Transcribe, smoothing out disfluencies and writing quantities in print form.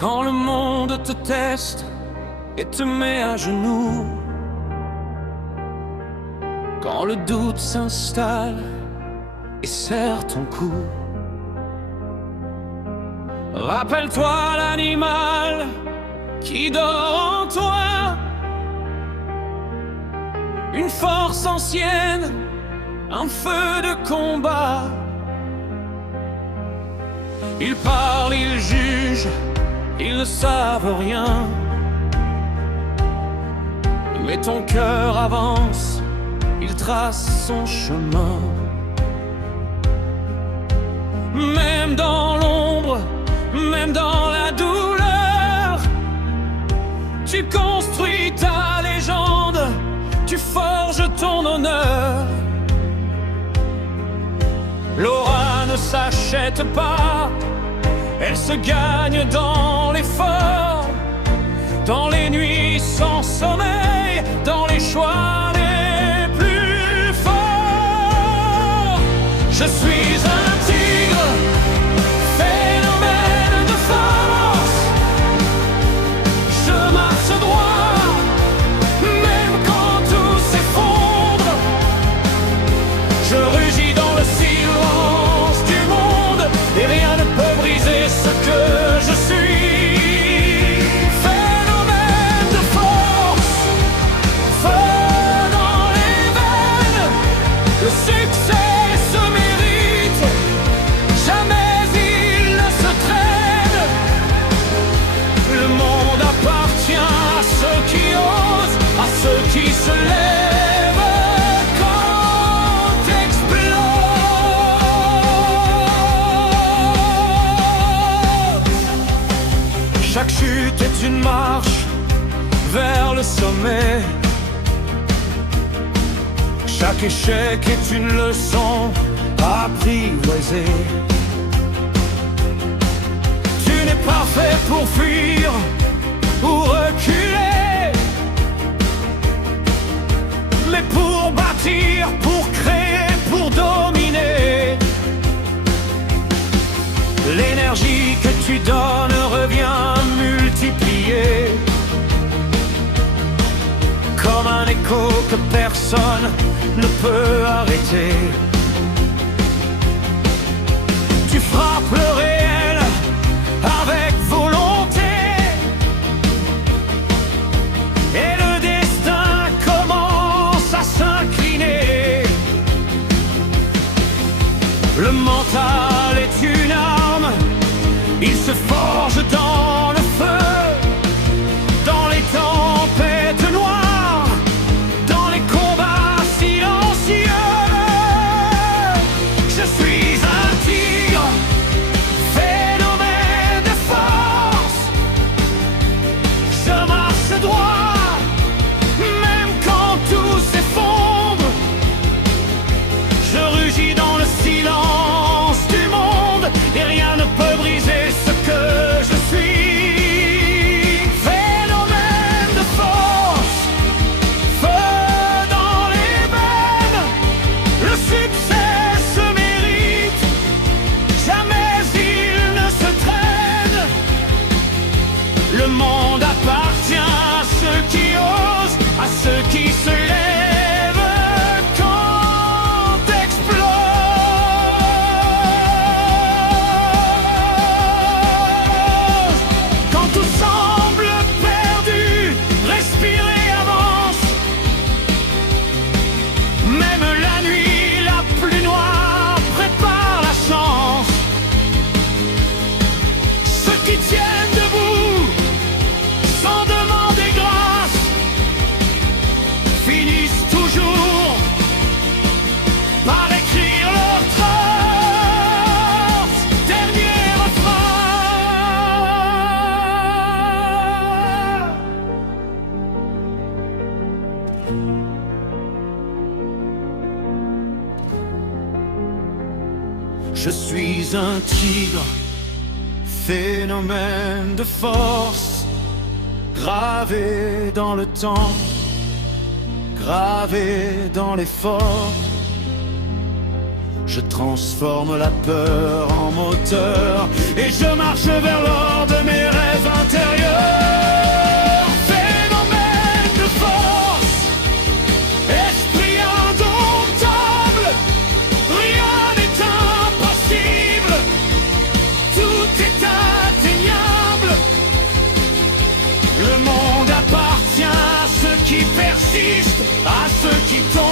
Quand le monde te teste et te met à genoux, quand le doute s'installe et serre ton cou, rappelle-toi l'animal qui dort en toi, une force ancienne, un feu de combat. Ils parlent, ils jugent, ils ne savent rien, mais ton cœur avance, il trace son chemin. Même dans l'ombre, même dans la douleur, tu construis ta légende, tu forges ton honneur. L'aura ne s'achète pas, elle se gagne dans l'effort, dans les nuits sans sommeil, dans les choix les plus forts. Je suis un tigre, phénomène de force. Je marche droit, même quand tout s'effondre. Je rugis dans le silence du monde, et rien ne peut briser ce que je suis. Phénomène de force, feu dans les veines. Le succès se mérite, jamais il ne se traîne. Le monde appartient à ceux qui osent, à ceux qui se lèvent quand explose. Chaque chute est une marche vers le sommet. Chaque échec est une leçon apprivoisée. Tu n'es pas fait pour fuir ou reculer, mais pour bâtir, pour créer, pour dominer. L'énergie que tu donnes revient multipliée, comme un écho que personne ne peut arrêter. Tu frappes le réel avec volonté, et le destin commence à s'incliner. Le mental est une arme, il se forge dans le feu, dans les tempêtes noires, dans les combats silencieux. Je suis un tigre, phénomène de force. Je marche droit, même quand tout s'effondre. Je rugis dans le silence du monde, et rien ne peut briser ce que je suis. Phénomène de force, feu dans les veines. Le succès se mérite, jamais il ne se traîne. Le monde appartient à ceux qui osent, à ceux qui se lèvent quand explose. Quand tout semble perdu, respirer avance. Même la nuit la plus noire prépare la chance. Ceux qui tiennent debout sans demander grâce finissent toujours par écrire leur trace. Dernier refrain. Je suis un tigre, phénomène de force, gravé dans le temps, gravé dans l'effort. Je transforme la peur en moteur et je marche vers l'or de mes rêves. qui persiste, à ceux qui tombent.